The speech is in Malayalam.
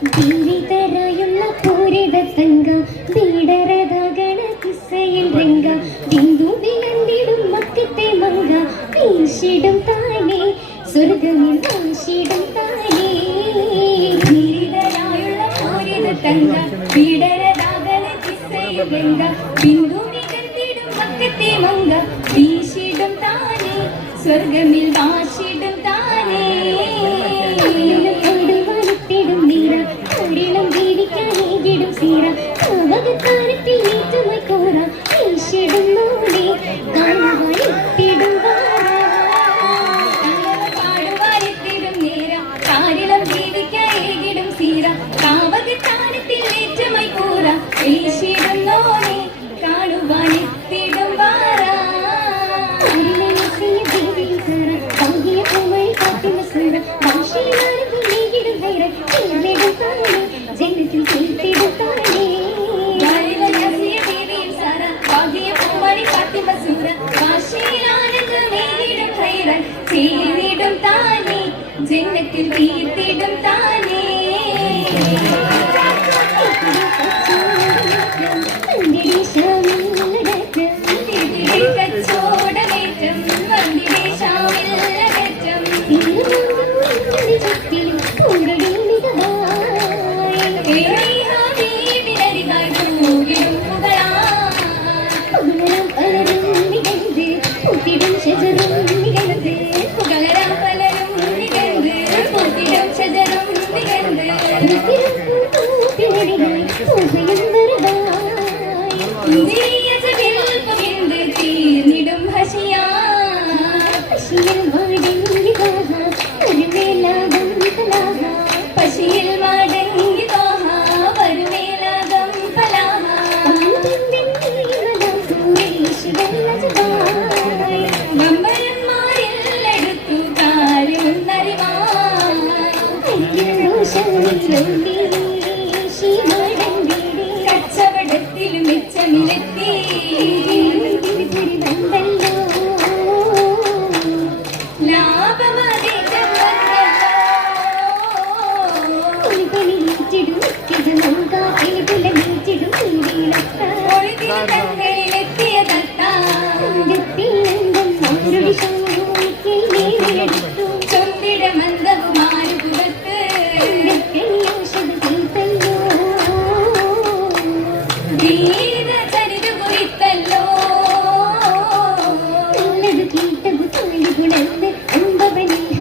ജീവിതരായുള്ള പൂരിത തങ്ക ബീഡരതഗണ കിസ്സയിൽ രംഗ ബിന്ദു വിളന്തിടും മക്കത്തെ മങ്ക വീശിടും താനേ സ്വർഗമിൽ വാശിടും താനേ ജീവിതരായുള്ള പൂരിത തങ്ക ബീഡരതഗണ കിസ്സയിൽ രംഗ ബിന്ദു വിളന്തിടും മക്കത്തെ മങ്ക വീശിടും താനേ സ്വർഗമിൽ വാശിടും താനേ ജന്നത്തിൽ തീർത്തിടും താനേ കച്ചോടമേറ്റം വന്ദിദേശാമില്ലകറ്റം തീർന്നിടും ഹസിയാ പശിയിൽ മടങ്ങി വരുമേലകം ഫലാഹ ബമ്പരന്മാരില്ലെടുത്തു കച്ചവടത്തിലും മിച്ചമിലെത്തി ലാഭമതി